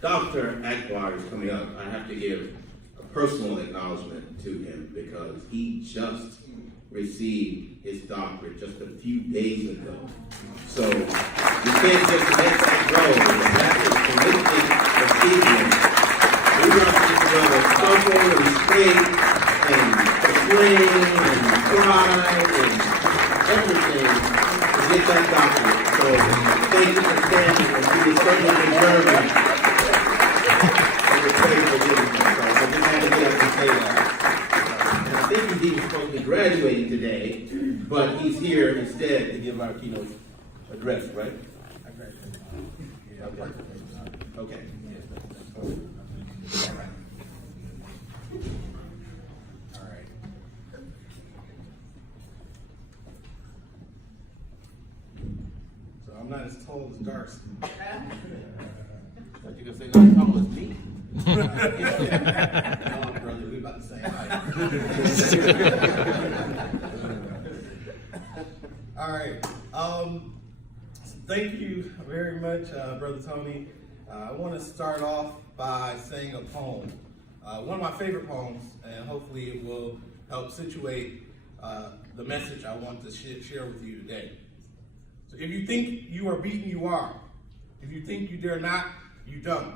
Dr. Akbar is coming up. I have to give a personal acknowledgement to him because he just received his doctorate just a few days ago. So you can't just let that go. That's a significant achievement. We want this brother supple and straight and swing and cry and everything to get that doctorate. So thank you for standing, and he is certainly deserving. I think he's even supposed to be graduating today, but he's here instead to give our keynote address, right? I graduated. Okay. All right. So I'm not as tall as Darcy. Thought you were going to say not as tall as me. No, brother, we about the same height. All right. Thank you very much, Brother Tony. I want to start off by saying a poem. One of my favorite poems, and hopefully it will help situate the message I want to share with you today. So if you think you are beaten, you are. If you think you dare not, you don't.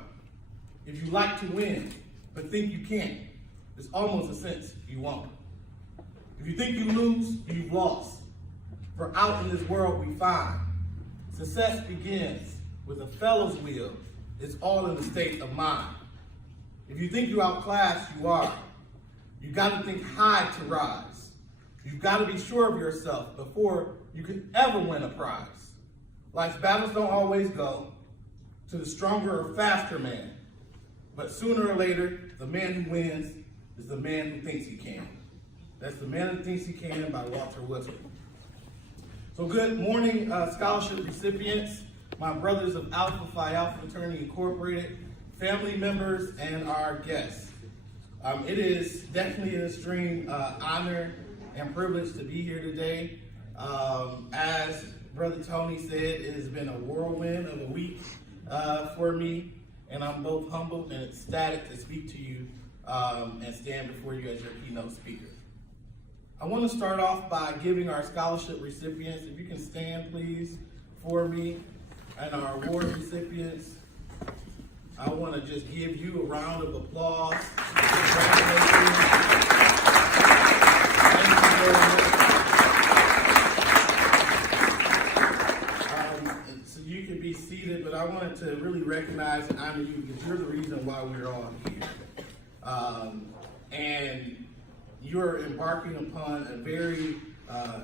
If you like to win, but think you can't, there's almost a sense you won't. If you think you lose, you've lost. For out in this world we find, success begins with a fellow's will. It's all in the state of mind. If you think you outclassed, you are. You got to think high to rise. You've got to be sure of yourself before you can ever win a prize. Life's battles don't always go to the stronger or faster man. But sooner or later, the man who wins is the man who thinks he can. That's The Man Who Thinks He Can by Walter Whipple. So good morning, scholarship recipients, my brothers of Alpha Phi Alpha Fraternity Incorporated, family members, and our guests. It is definitely an extreme honor and privilege to be here today. As Brother Tony said, it has been a whirlwind of a week for me. And I'm both humbled and ecstatic to speak to you and stand before you as your keynote speaker. I want to start off by giving our scholarship recipients, if you can stand please for me, and our award recipients. I want to just give you a round of applause. Congratulations. Thank you very much. So you can be seated, but I wanted to really recognize and honor you because you're the reason why we're all here. And you're embarking upon a very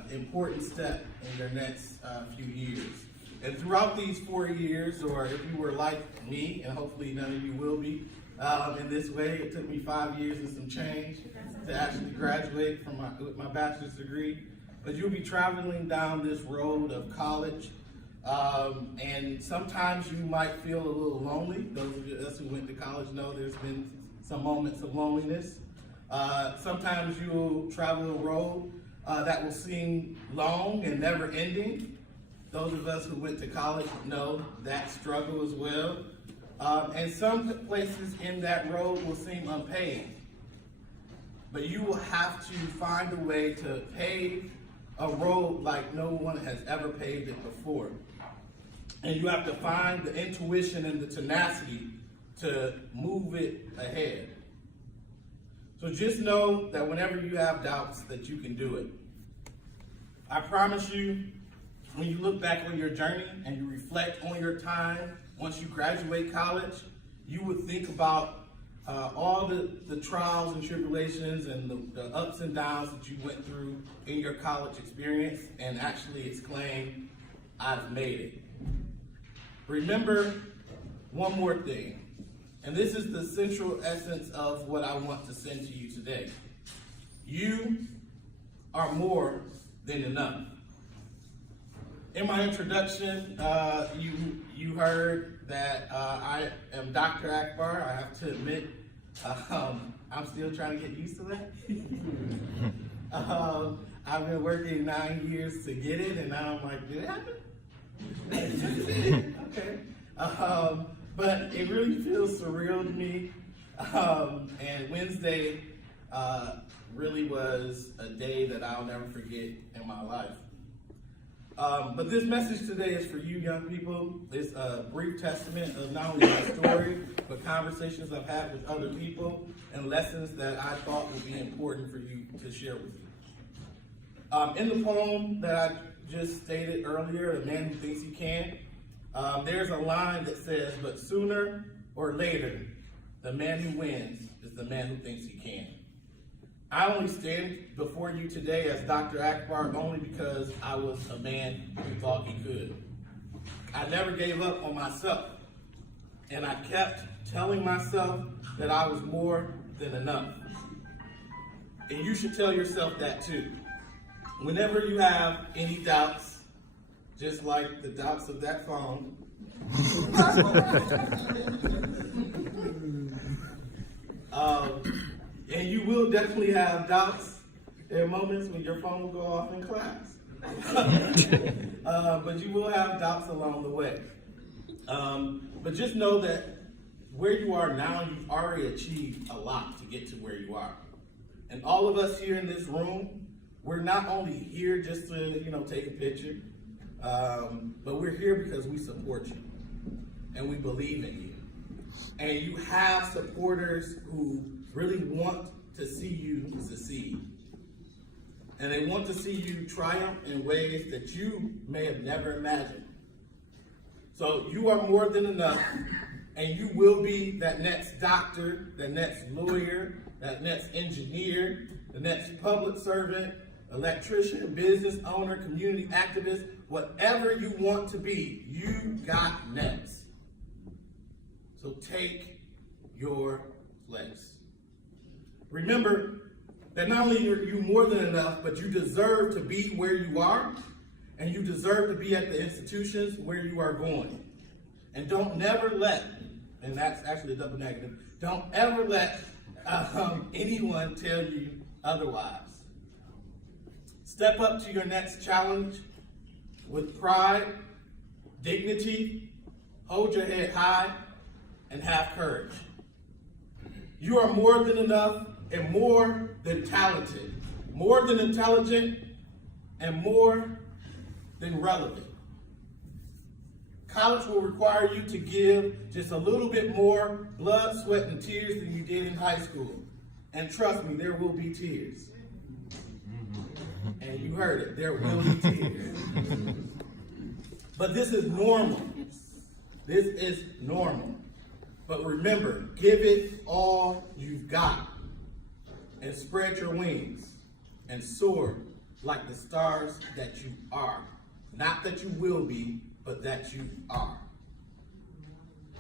important step in your next few years. And throughout these 4 years, or if you were like me, and hopefully none of you will be, in this way, it took me 5 years and some change to actually graduate from with my bachelor's degree. But you'll be traveling down this road of college, and sometimes you might feel a little lonely. Those of us who went to college know there's been some moments of loneliness. Sometimes you'll travel a road that will seem long and never ending. Those of us who went to college know that struggle as well. And some places in that road will seem unpaved. But you will have to find a way to pave a road like no one has ever paved it before. And you have to find the intuition and the tenacity to move it ahead. So just know that whenever you have doubts that you can do it. I promise you, when you look back on your journey and you reflect on your time once you graduate college, you would think about all the trials and tribulations and the ups and downs that you went through in your college experience and actually exclaim, I've made it. Remember one more thing, and this is the central essence of what I want to send to you today. You are more than enough. In my introduction, you heard that I am Dr. Akbar. I have to admit, I'm still trying to get used to that. I've been working 9 years to get it, and now I'm like, did it happen? Okay. but it really feels surreal to me. And Wednesday really was a day that I'll never forget in my life. But this message today is for you young people. It's a brief testament of not only my story, but conversations I've had with other people and lessons that I thought would be important for you to share with you. In the poem that I just stated earlier, The Man Who Thinks He Can, there's a line that says, "But sooner or later, the man who wins is the man who thinks he can." I only stand before you today as Dr. Akbar only because I was a man who thought he could. I never gave up on myself, and I kept telling myself that I was more than enough. And you should tell yourself that too. Whenever you have any doubts, just like the doubts of that phone, and you will definitely have doubts. There are moments when your phone will go off in class. But you will have doubts along the way. But just know that where you are now, you've already achieved a lot to get to where you are. And all of us here in this room, we're not only here just to, take a picture, but we're here because we support you and we believe in you. And you have supporters who really want to see you succeed. And they want to see you triumph in ways that you may have never imagined. So you are more than enough, and you will be that next doctor, that next lawyer, that next engineer, the next public servant, electrician, business owner, community activist, whatever you want to be, you got next. So take your place. Remember that not only are you more than enough, but you deserve to be where you are, and you deserve to be at the institutions where you are going. And don't never let, and that's actually a double negative, don't ever let anyone tell you otherwise. Step up to your next challenge with pride, dignity, hold your head high, and have courage. You are more than enough and more than talented, more than intelligent, and more than relevant. College will require you to give just a little bit more blood, sweat, and tears than you did in high school. And trust me, there will be tears. And you heard it, there will be tears. But this is normal. This is normal. But remember, give it all you've got. And spread your wings and soar like the stars that you are. Not that you will be, but that you are.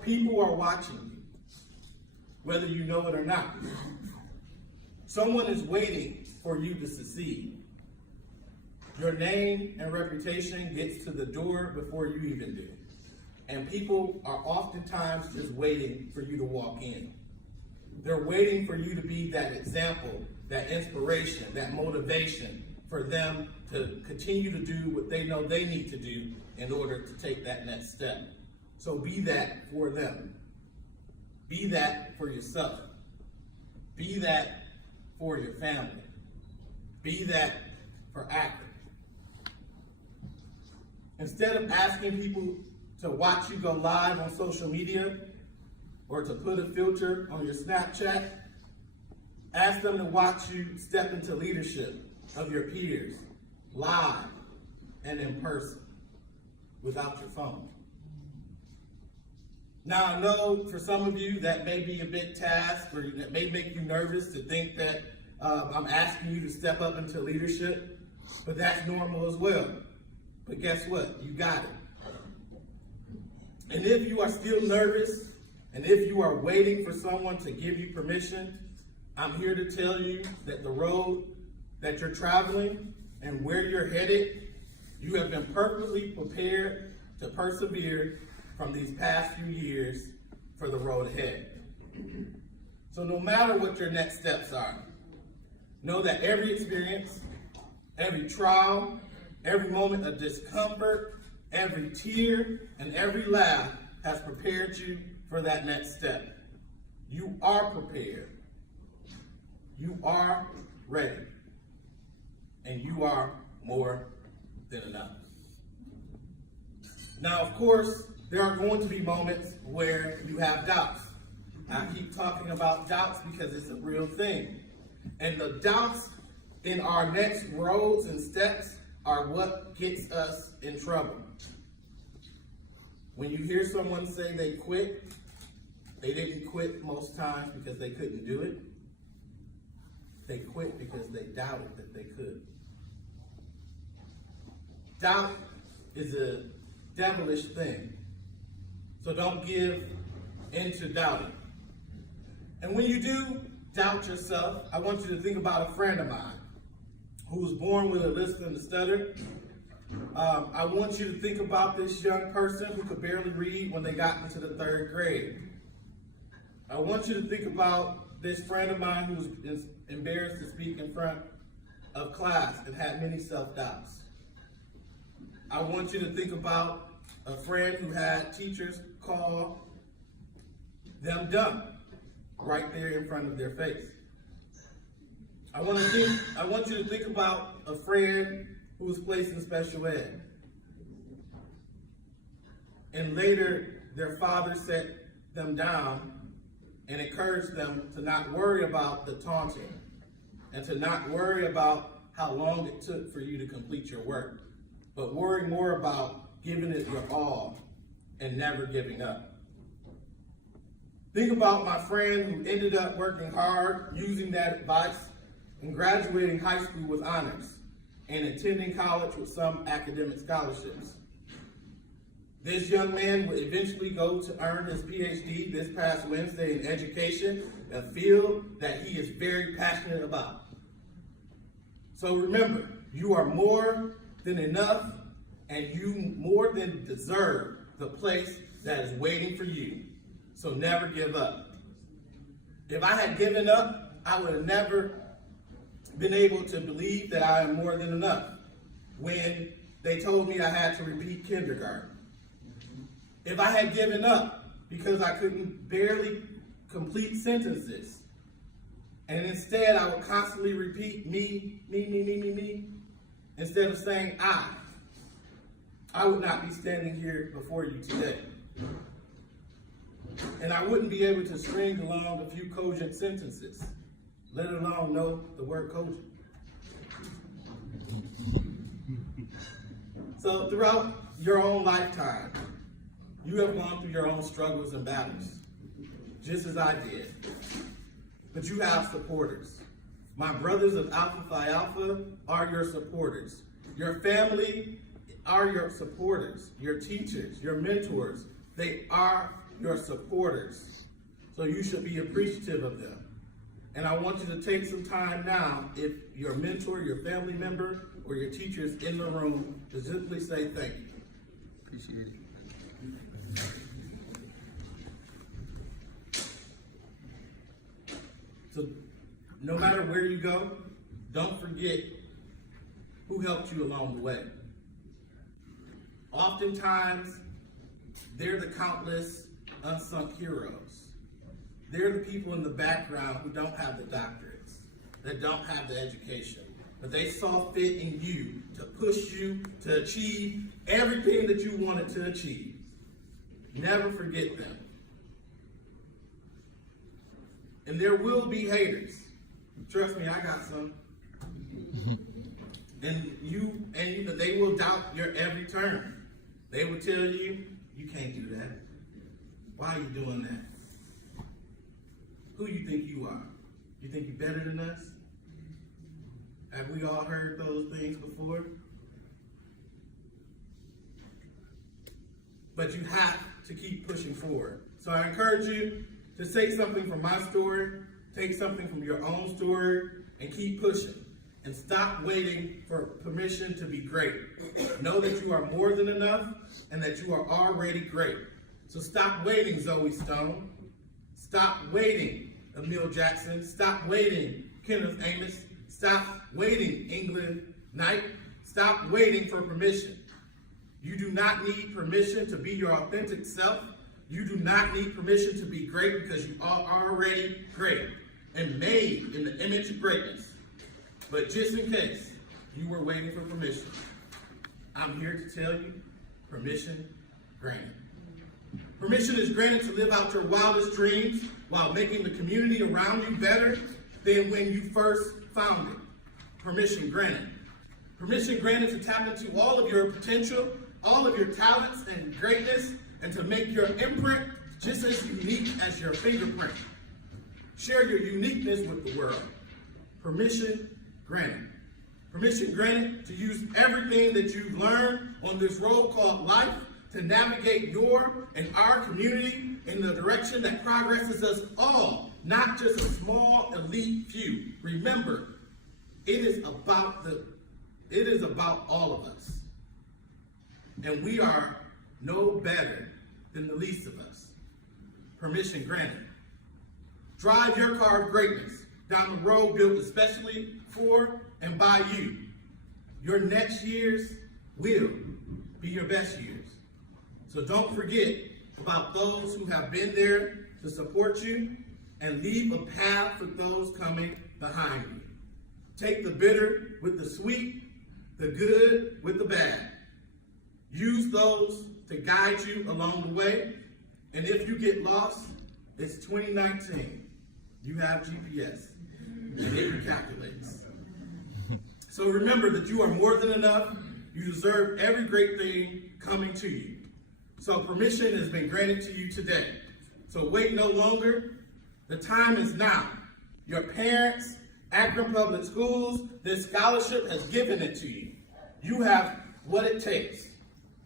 People are watching you, whether you know it or not. Someone is waiting for you to succeed. Your name and reputation gets to the door before you even do. And people are oftentimes just waiting for you to walk in. They're waiting for you to be that example, that inspiration, that motivation for them to continue to do what they know they need to do in order to take that next step. So be that for them. Be that for yourself. Be that for your family. Be that for Akron. Instead of asking people to watch you go live on social media or to put a filter on your Snapchat, ask them to watch you step into leadership of your peers, live and in person, without your phone. Now, I know for some of you that may be a big task, or that may make you nervous to think that I'm asking you to step up into leadership, but that's normal as well. But guess what? You got it. And if you are still nervous, and if you are waiting for someone to give you permission, I'm here to tell you that the road that you're traveling and where you're headed, you have been perfectly prepared to persevere from these past few years for the road ahead. So no matter what your next steps are, know that every experience, every trial, every moment of discomfort, every tear, and every laugh has prepared you for that next step. You are prepared. You are ready. And you are more than enough. Now, of course, there are going to be moments where you have doubts. I keep talking about doubts because it's a real thing. And the doubts in our next roads and steps are what gets us in trouble. When you hear someone say they quit, they didn't quit most times because they couldn't do it. They quit because they doubted that they could. Doubt is a devilish thing. So don't give into doubting. And when you do doubt yourself, I want you to think about a friend of mine who was born with a lisp and a stutter. I want you to think about this young person who could barely read when they got into the 3rd grade. I want you to think about this friend of mine who was embarrassed to speak in front of class and had many self-doubts. I want you to think about a friend who had teachers call them dumb right there in front of their face. I want you to think about a friend who was placed in special ed. And later, their father set them down and encouraged them to not worry about the taunting and to not worry about how long it took for you to complete your work, but worry more about giving it your all and never giving up. Think about my friend who ended up working hard, using that advice, and graduating high school with honors, and attending college with some academic scholarships. This young man would eventually go to earn his PhD this past Wednesday in education, a field that he is very passionate about. So remember, you are more than enough, and you more than deserve the place that is waiting for you. So never give up. If I had given up, I would have never been able to believe that I am more than enough when they told me I had to repeat kindergarten. If I had given up because I couldn't barely complete sentences, and instead I would constantly repeat me, instead of saying I would not be standing here before you today. And I wouldn't be able to string along a few cogent sentences, let alone know the word cogent. So throughout your own lifetime, you have gone through your own struggles and battles, just as I did. But you have supporters. My brothers of Alpha Phi Alpha are your supporters. Your family are your supporters. Your teachers, your mentors, they are your supporters. So you should be appreciative of them. And I want you to take some time now, if your mentor, your family member, or your teacher is in the room, to simply say thank you. Appreciate it. So no matter where you go, don't forget who helped you along the way. Oftentimes, they're the countless unsung heroes. They're the people in the background who don't have the doctorates, that don't have the education, but they saw fit in you to push you to achieve everything that you wanted to achieve. Never forget them. And there will be haters. Trust me, I got some. And they will doubt your every turn. They will tell you, you can't do that. Why are you doing that? Who you think you are? You think you're better than us? Have we all heard those things before? But you have to keep pushing forward. So I encourage you to take something from my story, take something from your own story, and keep pushing. And stop waiting for permission to be great. Know that you are more than enough and that you are already great. So stop waiting, Zoe Stone. Stop waiting, Emil Jackson. Stop waiting, Kenneth Amos. Stop waiting, England Knight. Stop waiting for permission. You do not need permission to be your authentic self You do not need permission to be great because you are already great and made in the image of greatness. But just in case you were waiting for permission, I'm here to tell you, permission granted. Permission is granted to live out your wildest dreams while making the community around you better than when you first found it. Permission granted. Permission granted to tap into all of your potential, all of your talents and greatness, and to make your imprint just as unique as your fingerprint. Share your uniqueness with the world. Permission granted. Permission granted to use everything that you've learned on this road called life to navigate your and our community in the direction that progresses us all, not just a small elite few. Remember, it is about all of us. And we are no better than the least of us. Permission granted. Drive your car of greatness down the road built especially for and by you. Your next years will be your best years. So don't forget about those who have been there to support you and leave a path for those coming behind you. Take the bitter with the sweet, the good with the bad. Use those to guide you along the way. And if you get lost, it's 2019. You have GPS, and it recalculates. So remember that you are more than enough. You deserve every great thing coming to you. So permission has been granted to you today. So wait no longer. The time is now. Your parents, Akron Public Schools, this scholarship has given it to you. You have what it takes.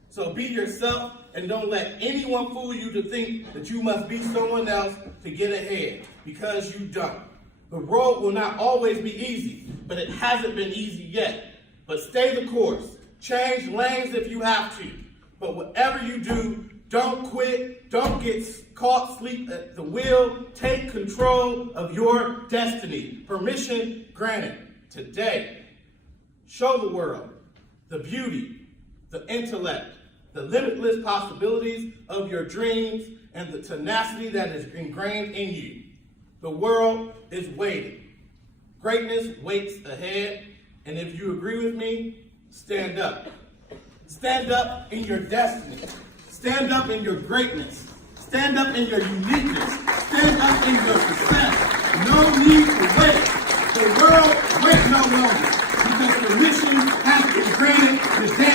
So be yourself and don't let anyone fool you to think that you must be someone else to get ahead, because you don't. The road will not always be easy, but it hasn't been easy yet. But stay the course. Change lanes if you have to. But whatever you do, don't quit. Don't get caught asleep at the wheel. Take control of your destiny. Permission granted today. Show the world the beauty, the intellect, the limitless possibilities of your dreams, and the tenacity that is ingrained in you. The world is waiting. Greatness waits ahead, and if you agree with me, stand up. Stand up in your destiny. Stand up in your greatness. Stand up in your uniqueness. Stand up in your success. No need to wait. The world waits no longer, because permission has been granted today.